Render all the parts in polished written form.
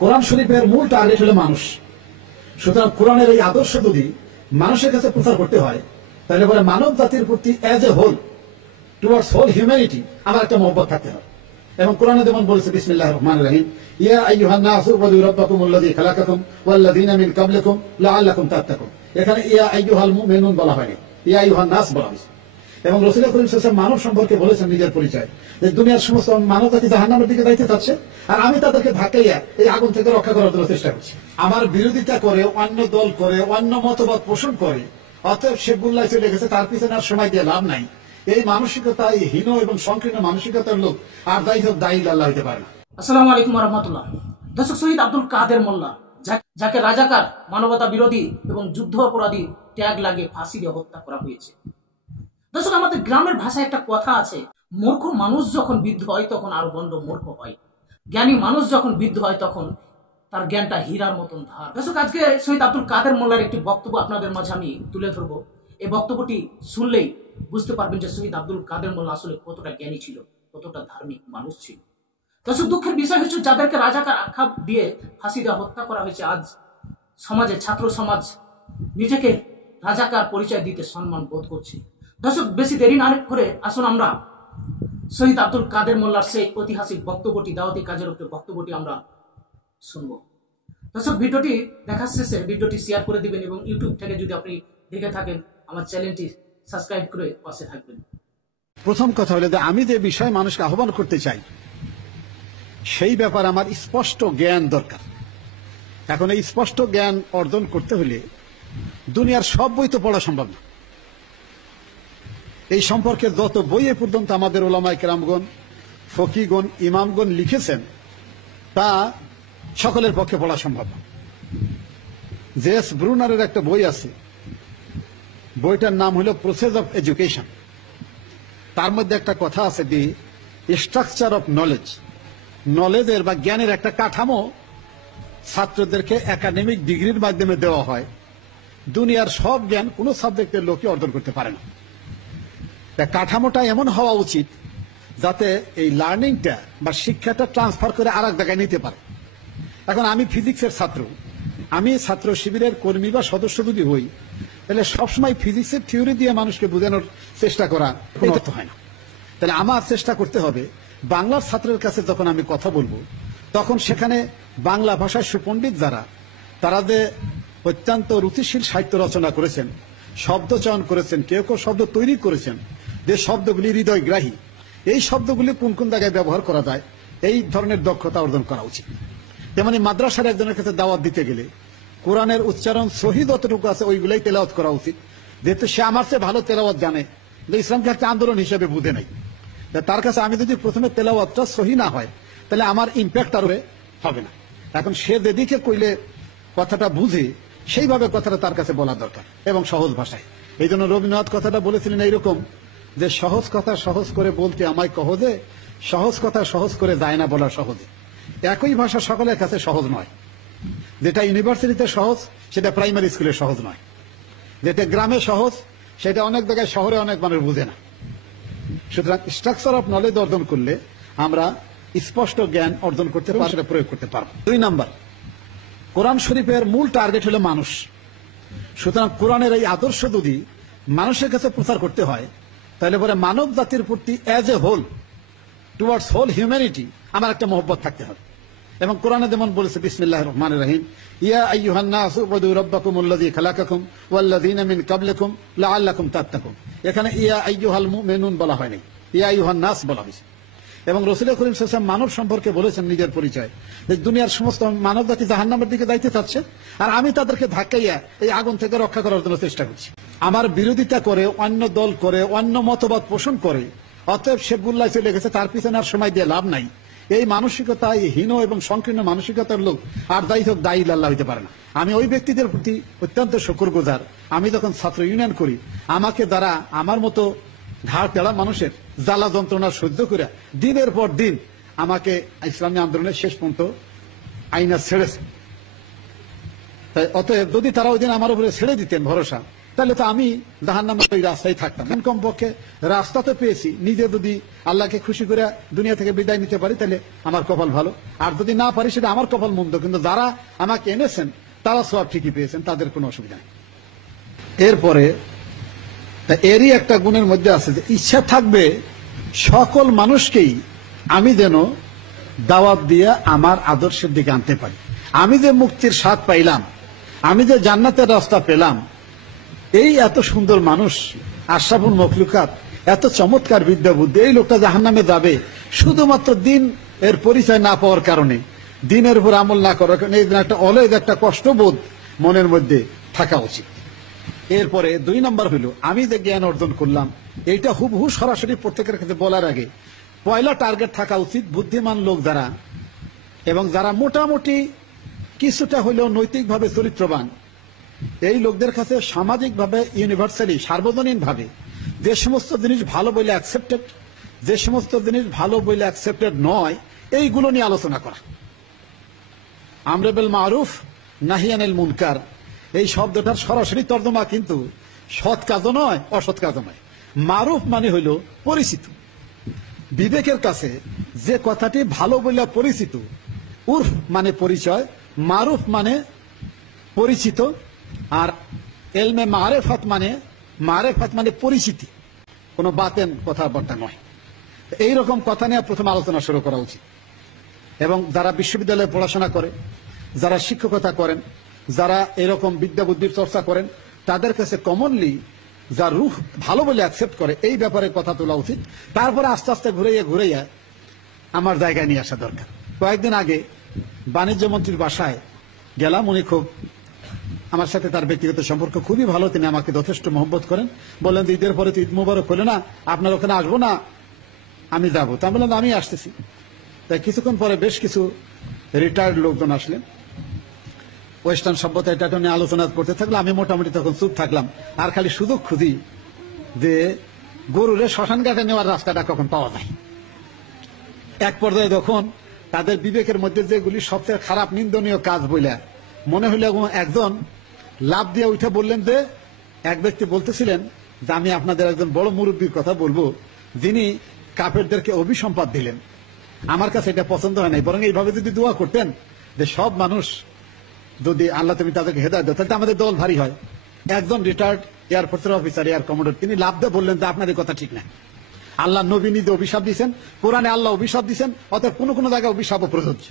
কোরআন শরীফের মূল টার্গেট হলো মানুষ। সুতরাং কোরআনের এই আদর্শ যদি মানুষের কাছে প্রচার করতে হয়, তাহলে বলে মানব জাতির প্রতি as a whole, towards whole humanity আমার একটা মহব্বত থাকতে হবে। এবং কোরআনে যেমন বলেছে বিসমিল্লাহির রহমানির রহিম, ইয়া আইয়ুহান নাসু উবুদু রাব্বাকুমুল্লাযী খালাকাকুম ওয়াল্লাযীনা মিন ক্বাবলিকুম লাআল্লাকুম তাত্তাকুন। এখানে ইয়া আইয়ুহাল মুমিনুন বলা হয়নি, ইয়া আইয়ুহান নাস বলা হয়েছে। এবং রাসূল করিম সাল্লাল্লাহু আলাইহি ওয়াসাল্লাম মানব সম্পর্কে বলেছেন নিজের পরিচয় যে দুনিয়ার সমস্ত মানব জাতি জাহান্নামের দিকে যাইতে চাচ্ছে, আর আমি তাদেরকে ধাক্কাইয়া এই আগুন থেকে রক্ষা করার জন্য চেষ্টা করছি। আমার বিরোধিতা করে, অন্য দল করে, অন্য মতবাদ পোষণ করে, অতএব সে গুল্লায় চলে গেছে, তার পিছনে আর সময় দিয়ে লাভ নাই। এই মানসিকতা, এই হীন এবং সংকীর্ণ মানসিকতার লোক আর দায়ী আল্লাহ হইতে পারে না। আসসালামু আলাইকুম ওয়া রাহমাতুল্লাহ। দর্শক, শহীদ আব্দুল কাদের মোল্লা, যাকে রাজাকার, মানবতা বিরোধী এবং যুদ্ধ অপরাধী ট্যাগ লাগিয়ে ফাঁসি দিয়ে হত্যা করা হয়েছে। দর্শক, আমাদের গ্রামের ভাষায় একটা কথা আছে, মূর্খ মানুষ যখন বৃদ্ধ হয় তখন আরো গণ্ড মূর্খ হয়, জ্ঞানী মানুষ যখন বৃদ্ধ হয় তখন তার জ্ঞানটা হীরার মতন ধার। দর্শক, আজকে শহীদ আব্দুল কাদের মোল্লার একটি বক্তব্য আপনাদের মাঝে আমি তুলে ধরবো। এই বক্তব্যটি শুনলেই বুঝতে পারবেন যে শহীদ আব্দুল কাদের মোল্লা আসলে কতটা জ্ঞানী ছিল, কতটা ধার্মিক মানুষ ছিল। দর্শক, দুঃখের বিষয় হচ্ছে যাদেরকে রাজাকার আখ্যা দিয়ে ফাঁসি দেওয়া হত্যা করা হয়েছে, আজ সমাজে ছাত্র সমাজ নিজেকে রাজাকার পরিচয় দিতে সম্মান বোধ করছে। দর্শক, বেশি দেরি না করে আসুন আমরা শহীদ আব্দুল কাদের মোল্লার সেই ঐতিহাসিক বক্তব্যটি, দাওয়াতি কাজের উপরে বক্তব্যটি আমরা শুনব। দর্শক, ভিডিওটি দেখার শেষে ভিডিওটি শেয়ার করে দিবেন এবং ইউটিউব থেকে যদি আপনি দেখে থাকেন আমার চ্যানেলটি সাবস্ক্রাইব করে পাশে থাকবেন। প্রথম কথা হলো যে আমি যে বিষয়ে মানুষকে আহ্বান করতে চাই সেই ব্যাপারে আমার স্পষ্ট জ্ঞান দরকার। এখন এই স্পষ্ট জ্ঞান অর্জন করতে হলে দুনিয়ার সব বই তো পড়া সম্ভব না। এই সম্পর্কে যত বই এ পর্যন্ত আমাদের ওলামায়ে কেরামগণ, ফকিগণ, ইমামগণ লিখেছেন তা সকলের পক্ষে পড়া সম্ভব না। জেএস ব্রুনারের একটা বই আছে, বইটার নাম হলো প্রসেস অফ এডুকেশন। তার মধ্যে একটা কথা আছে, দি স্ট্রাকচার অফ নলেজ, নলেজের বা জ্ঞানের একটা কাঠামো ছাত্রদেরকে একাডেমিক ডিগ্রির মাধ্যমে দেওয়া হয়। দুনিয়ার সব জ্ঞান কোনো সাবজেক্টের লোকই অর্জন করতে পারে না। কাঠামোটা এমন হওয়া উচিত যাতে এই লার্নিংটা বা শিক্ষাটা ট্রান্সফার করে আর এক জায়গায় নিতে পারে। এখন আমি ফিজিক্সের ছাত্র, আমি ছাত্র শিবিরের কর্মী বা সদস্য যদি হই, তাহলে সবসময় ফিজিক্সের থিওরি দিয়ে মানুষকে বোঝানোর চেষ্টা করা কোনো অর্থ হয় না। তাহলে আমার চেষ্টা করতে হবে বাংলার ছাত্রের কাছে যখন আমি কথা বলবো, তখন সেখানে বাংলা ভাষায় সুপণ্ডিত যারা, তারা যে অত্যন্ত রুচিশীল সাহিত্য রচনা করেছেন, শব্দ চয়ন করেছেন, কেউ কেউ শব্দ তৈরি করেছেন যে শব্দগুলি হৃদয়গ্রাহী, এই শব্দগুলি কোন কোন জায়গায় ব্যবহার করা যায়, এই ধরনের দক্ষতা অর্জন করা উচিত। তেমনি মাদ্রাসার একজনের কাছে দাওয়াত দিতে গেলে কোরআনের উচ্চারণ সহি যতটুকু আছে ওইগুলাই তেলাওয়াত করা উচিত, যেহেতু সে আমার চেয়ে ভালো তেলাওয়াত জানে, যে ইসলামকে একটা আন্দোলন হিসেবে বুঝে নাই। তার কাছে আমি যদি প্রথমে তেলাওয়াতটা সহি না হয়, তাহলে আমার ইম্প্যাক্ট আর হবে না। এখন সে যেদিকে কইলে কথাটা বুঝে সেইভাবে কথাটা তার কাছে বলা দরকার এবং সহজ ভাষায়। এই জন্য রবীন্দ্রনাথ কথাটা বলেছিলেন এইরকম যে, সহজ কথা সহজ করে বলতে আমায় কহজে, সহজ কথা সহজ করে যায় না বলা সহজে। একই ভাষা সকলের কাছে সহজ নয়। যেটা ইউনিভার্সিটিতে সহজ সেটা প্রাইমারি স্কুলে সহজ নয়। যেটা গ্রামে সহজ সেটা অনেক জায়গায় শহরে অনেক মানুষ বুঝে না। সুতরাং স্ট্রাকচার অফ নলেজ অর্জন করলে আমরা স্পষ্ট জ্ঞান অর্জন করতে পারবো, সেটা প্রয়োগ করতে পারবো। 2 নাম্বার, কোরআন শরীফের মূল টার্গেট হলো মানুষ। সুতরাং কোরআনের এই আদর্শ যদি মানুষের কাছে প্রচার করতে হয়, তাহলে পরে মানব জাতির প্রতি as a whole, towards whole humanity আমার একটা মহব্বত থাকতে হবে। এবং কোরআনে যেমন বলেছে বিসমিল্লাহির রহমানির রহিম, ইয়া আইয়ুহান নাসু উবুদু রাব্বাকুমুল্লাযী খালাকাকুম ওয়াল্লাযীনা মিন ক্বাবলিকুম লাআল্লাকুম তাত্তাকুন। এখানে ইয়া আইয়ুহাল মুমিনুন বলা হয়নি, ইয়া আইয়ুহান নাস বলা হয়েছে। এবং রাসূল করিম সাল্লাল্লাহু আলাইহি ওয়াসাল্লাম মানব সম্পর্কে বলেছেন নিজের পরিচয় যে দুনিয়ার সমস্ত মানব জাতি জাহান্নামের দিকে যাইতে চাচ্ছে, আর আমি তাদেরকে ধাক্কাইয়া এই আগুন থেকে রক্ষা করার জন্য চেষ্টা করছি। আমার বিরোধিতা করে, অন্য দল করে, অন্য মতবাদ পোষণ করে, অতএব সে গুল্লায় চলে গেছে, তার পিছনে আর সময় দিয়ে লাভ নাই। এই মানসিকতা, এই হীন এবং সংকীর্ণ মানসিকতার লোক আর দায়ী আল্লাহ হইতে পারে না। আমি ওই ব্যক্তিদের প্রতি অত্যন্ত শুকরগুজার। আমি যখন ছাত্র ইউনিয়ন করি, আমাকে যারা আমার মতো ঘাড় তেড়া মানুষের জ্বালা যন্ত্রণা সহ্য করে দিনের পর দিন আমাকে ইসলামী আন্দোলনের শেষ পর্যন্ত আইনা ছেড়েছে। তাই অতএব যদি তারা ওই দিন আমার উপরে ছেড়ে দিতেন ভরসা, তাহলে তো আমি জাহান্নামের ওই রাস্তায় থাকতাম। কমপক্ষে রাস্তা তো পেয়েছি, নিজে যদি আল্লাহকে খুশি করে দুনিয়া থেকে বিদায় নিতে পারি তাহলে আমার কপাল ভালো, আর যদি না পারি সেটা আমার কপাল মন্দ, কিন্তু যারা আমাকে এনেছেন তারা সব ঠিকই পেয়েছেন, তাদের কোনো অসুবিধা নেই। এরপরে এরই একটা গুণের মধ্যে আছে যে ইচ্ছা থাকবে সকল মানুষকেই আমি যেন দাওয়াত দিয়ে আমার আদর্শের দিকে আনতে পারি। আমি যে মুক্তির স্বাদ পাইলাম, আমি যে জান্নাতের রাস্তা পেলাম, এই এত সুন্দর মানুষ, আশরাফুল মখলুকাত, এত চমৎকার বিদ্যা বুদ্ধি, এই লোকটা জাহান্নামে যাবে শুধুমাত্র দিন এর পরিচয় না পাওয়ার কারণে, দিনের উপর আমল না করার কারণে, এই একটা অলেজ একটা কষ্টবোধ মনের মধ্যে থাকা উচিত। এরপরে 2 নম্বর হলো আমি যে জ্ঞান অর্জন করলাম, এইটা হুবহু সরাসরি প্রত্যেকের কাছে বলার আগে পয়লা টার্গেট থাকা উচিত বুদ্ধিমান লোক যারা, এবং যারা মোটামুটি কিছুটা হলেও নৈতিকভাবে চরিত্রবান, এই লোকদের কাছে সামাজিকভাবে ইউনিভার্সালি সার্বজনীন ভাবে যে সমস্ত জিনিস ভালো বলে অ্যাকসেপ্টেড, যে সমস্ত জিনিস ভালো বলে অ্যাকসেপ্টেড নয়, এইগুলো নিয়ে আলোচনা করা। আমর বিল মারুফ নাহি আনিল মুনকার, এই শব্দটার সরাসরি তর্জমা কিন্তু সৎ কাজও নয়, অসৎ কাজও নয়। মারুফ মানে হইল পরিচিত। বিবেকের কাছে যে কথাটি ভালো বলে পরিচিত, উর্ফ মানে পরিচয়, মারুফ মানে পরিচিত, আর এলমে মারেফাত মানে পরিচিতি, কোনো বাতেন কথাবার্তা নয়। এইরকম কথা নিয়ে প্রথম আলোচনা শুরু করা উচিত। এবং যারা বিশ্ববিদ্যালয়ে পড়াশোনা করে, যারা শিক্ষকতা করেন, যারা এরকম বিদ্যা বুদ্ধির চর্চা করেন, তাদের কাছে কমনলি যা রুহ ভালো বলে অ্যাকসেপ্ট করে এই ব্যাপারে কথা তোলা উচিত। তারপরে আস্তে আস্তে ঘুরাইয়া আমার জায়গায় নিয়ে আসা দরকার। কয়েকদিন আগে বাণিজ্য মন্ত্রীর বাসায় গেলাম, উনি খুব আমার সাথে তার ব্যক্তিগত সম্পর্ক খুবই ভালো, তিনি আমাকে যথেষ্ট মহব্বত করেন। বললেন যে ঈদের পরে তো ঈদ মুবারক হলো না, আপনার ওখানে আসবো না, আমি যাবো। তা বললাম আমি আসতেছি। তাই কিছুক্ষণ পরে বেশ কিছু রিটায়ার্ড লোকজন আসলেন, ওয়েস্টার্ন সভ্যতা এটা নিয়ে আলোচনা করতে থাকলো। আমি মোটামুটি তখন চুপ থাকলাম, আর খালি সুযোগ খুঁজি যে গরুরে শ্মশান ঘাটে নেওয়ার রাস্তাটা কখন পাওয়া যায়। এক পর্যায়ে যখন তাদের বিবেকের মধ্যে যেগুলি সবচেয়ে খারাপ নিন্দনীয় কাজ বলে মনে হইলে, একজন লাভ দিয়ে উঠে বললেন যে, এক ব্যক্তি বলতেছিলেন যে আমি আপনাদের একজন বড় মুরব্বীর কথা বলবো, যিনি কাফেরদেরকে অভিসম্পাদ দিলেন। আমার কাছে এটা পছন্দ হয় নাই, বরং এইভাবে যদি দোয়া করতেন যে সব মানুষ যদি আল্লাহ তুমি তাদেরকে হেদায়েত দাও, তাহলে আমাদের দল ভারী হয়। একজন রিটায়ার্ড এয়ারফোর্সের অফিসার, এয়ার কমোডর, তিনি লাভ দিয়ে বললেন যে আপনাদের কথা ঠিক না, আল্লাহ নবী নিজে অভিশাপ দিয়েছেন, কোরআনে আল্লাহ অভিশাপ দিয়েছেন, অর্থাৎ কোনো কোনো জায়গায় অভিশাপও প্রযোজ্য।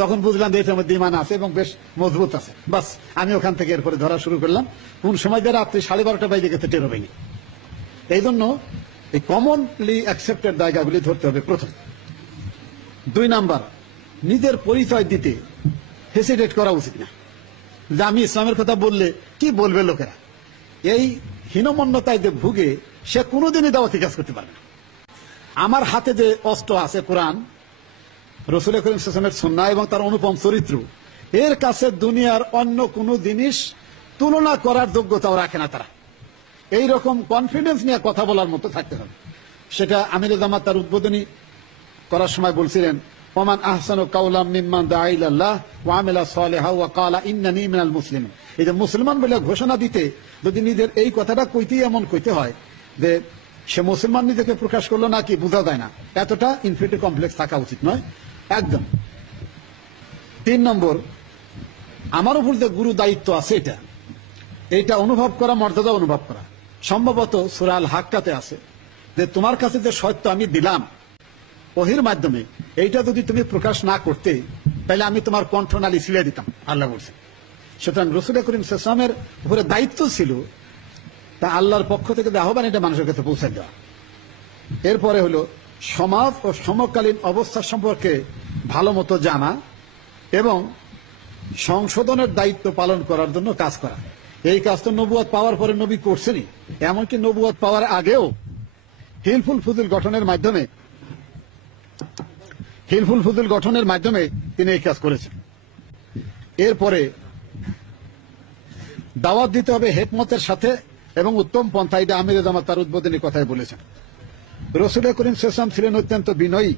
তখন বুঝলাম যে এটার মধ্যে ঈমান আছে এবং বেশ মজবুত আছে। বাস আমি ওখান থেকে এরপরে ধরা শুরু করলাম। কোন সময় যে রাত্রি 12:30 বাজে গেছে টের হবেনি। এই জন্য এই কমনলি অ্যাকসেপ্টেড জায়গাগুলি ধরতে হবে প্রথম। 2 নাম্বার, নিজের পরিচয় দিতে হেসিটেট করা উচিত না, যে আমি ইসলামের কথা বললে কি বলবে লোকেরা। এই হীনমন্যতায় যে ভুগে সে কোনোদিনই দাওয়াতি কাজ করতে পারবে না। আমার হাতে যে অস্ত্র আছে কোরআন, রাসূল করিম সাল্লাল্লাহু আলাইহি ওয়াসাল্লামের সুন্নাহ এবং তার অনুপম চরিত্র, এর কাছে দুনিয়ার অন্য কোনো জিনিস তুলনা করার যোগ্যতাও রাখে না তারা। এইরকম কনফিডেন্স নিয়ে কথা বলার মতো থাকতে হবে। সেটা আমিরে জামাত তার উদ্বোধনী করার সময় বলছিলেন, ওমান আহসানু কাওলাম মিম্মান দাআ ইলাল্লাহ ওয়া আমিলা সালিহা ওয়া ক্বালা ইন্নানী মিনাল মুসলিমিন। এই যে মুসলমান বলে ঘোষণা দিতে যদি নিজের এই কথাটা কইতেই এমন কইতে হয় যে সে মুসলমান নিজেকে প্রকাশ করলো নাকি বোঝা যায় না, এতটা ইনফিরিয়রিটি কমপ্লেক্স থাকা উচিত নয় একদম। 3 নম্বর, আমার উপর যে গুরু দায়িত্ব আছে এটা অনুভব করা, মর্যাদা অনুভব করা। সম্ভবত সূরা আল হাক্কাতে আছে যে তোমার কাছে যে সত্য আমি দিলাম ওহির মাধ্যমে, এইটা যদি তুমি প্রকাশ না করতে তাহলে আমি তোমার কণ্ঠনালী ছিঁড়ে দিতাম, আল্লাহ বলছেন। সুতরাং রাসূল করিম সাল্লাল্লাহু আলাইহি ওয়াসাল্লামের উপরে দায়িত্ব ছিল তা আল্লাহর পক্ষ থেকে যে আহ্বান, এটা মানুষের কাছে পৌঁছে দেওয়া। এরপরে হলো সমাজ ও সমকালীন অবস্থা সম্পর্কে ভালো মতো জানা এবং সংশোধনের দায়িত্ব পালন করার জন্য কাজ করা। এই কাজ তো নবুয়ত পাওয়ার পরে নবী করছেনই, এমনকি নবুয়ত পাওয়ার আগেও হিলফুল ফুজুল গঠনের মাধ্যমে তিনি এই কাজ করেছেন। এরপরে দাওয়াত দিতে হবে হিকমতের সাথে এবং উত্তম পন্থা। এটা আমিরে জামাত তার উদ্বোধনী কথায় বলেছেন। রাসূল করিম সাল্লাল্লাহু আলাইহি ওয়াসাল্লাম ছিলেন অত্যন্ত বিনয়ী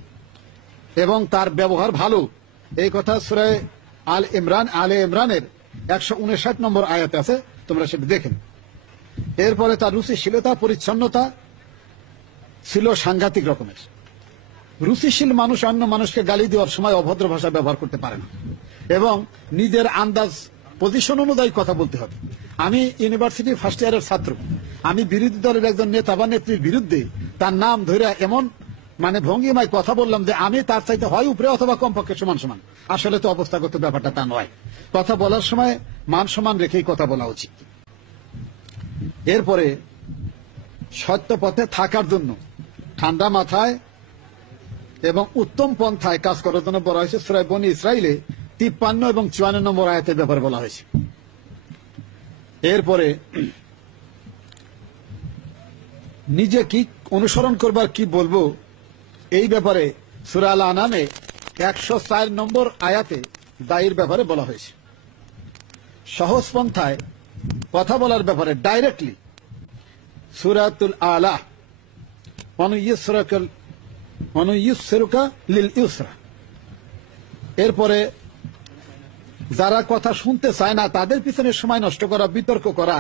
এবং তার ব্যবহার ভালো। এই কথা সূরা আলে ইমরানের 159 নম্বর আয়াতে আছে, তোমরা সেটা দেখেন। এরপরে তার রুচিশীলতা, পরিচ্ছন্নতা ছিল সাংঘাতিক রকমের। রুচিশীল মানুষ অন্য মানুষকে গালি দেওয়ার সময় অভদ্র ভাষা ব্যবহার করতে পারে না এবং নিজের আন্দাজ পজিশন অনুযায়ী কথা বলতে হবে। আমি ইউনিভার্সিটি ফার্স্ট ইয়ারের ছাত্র, আমি বিরোধী দলের একজন নেতা বা নেত্রীর বিরুদ্ধে তার নাম ধরে এমন ভঙ্গিমায় কথা বললাম যে আমি তার চাইতে হয় উপরে অথবা কমপক্ষে সমান সমান। আসলে তো অবস্থাগত ব্যাপারটা তা নয়। কথা বলার সময় মান সম্মান রেখেই কথা বলা উচিত। এরপরে সত্য পথে থাকার জন্য ঠান্ডা মাথায় এবং উত্তম পন্থায় কাজ করার জন্য বলা হয়েছে। সূরা বনী ইসরাইলে 53 এবং 54 নম্বর আয়াতের ব্যাপারে বলা হয়েছে। এরপরে নিজে কি অনুসরণ করবার কি বলবো এই ব্যাপারে সূরা আল আনামে 104 নম্বর আয়াতে দায়ের ব্যাপারে বলা হয়েছে। সহজ পন্থায় কথা বলার ব্যাপারে ডাইরেক্টলি সূরাতুল আলা অনুইয়ুসসিরুকা লিল ইউসরা। এরপরে যারা কথা শুনতে চায় না তাদের পিছনে সময় নষ্ট করা, বিতর্ক করা,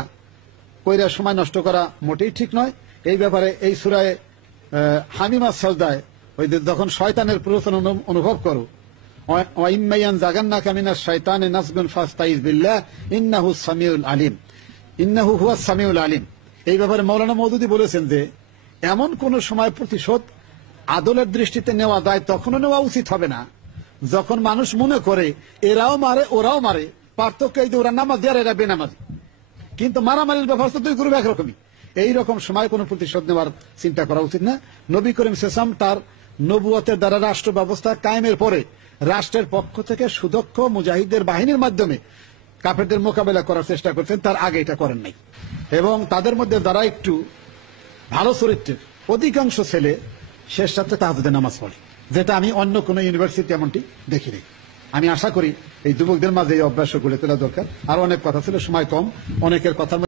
কইরা সময় নষ্ট করা মোটেই ঠিক নয়। এই ব্যাপারে এই সূরায়ে হামিমা সাজদায় ওই যখন শয়তানের প্ররোচনা অনুভব করো, ওয়াইম্মায়ান জাগান্নাকা মিনাশ শাইতানি নাসগুন ফাস্তাইজ বিল্লাহ ইন্নাহু সামিউল আলিম, ইন্নাহু হুয়াস সামিউল আলিম। এই ব্যাপারে মাওলানা মওদুদী বলেছেন যে এমন কোন সময় প্রতিশোধ আদলের দৃষ্টিতে নেওয়া যায় তখনও নেওয়া উচিত হবে না যখন মানুষ মনে করে এরাও মারে ওরাও মারে, পার্থক্য এই যে ওরা নামাজ আর এরা বেনামাজি, কিন্তু মারামারির ব্যাপার তো দুই গ্রুপ একরকমই। এইরকম সময় কোনো প্রতিশোধ নেওয়ার চিন্তা করা উচিত না। নবী করিম সাল্লাল্লাহু আলাইহি ওয়াসাল্লাম তার নবুয়তের দ্বারা রাষ্ট্র ব্যবস্থা কায়েমের পরে রাষ্ট্রের পক্ষ থেকে সুদক্ষ মুজাহিদের বাহিনীর মাধ্যমে কাফেরদের মোকাবেলা করার চেষ্টা করছেন, তার আগে এটা করেন নাই। এবং তাদের মধ্যে যারা একটু ভালো চরিত্রের অধিকাংশ ছেলে শেষ রাতে তাহাজ্জুদের নামাজ পড়ে, যেটা আমি অন্য কোনো ইউনিভার্সিটি এমনটি দেখিনি। আমি আশা করি এই যুবকদের মাঝে এই অভ্যাস গড়ে তোলা দরকার। আর অনেক কথা ছিল, সময় কম, অনেকের কথা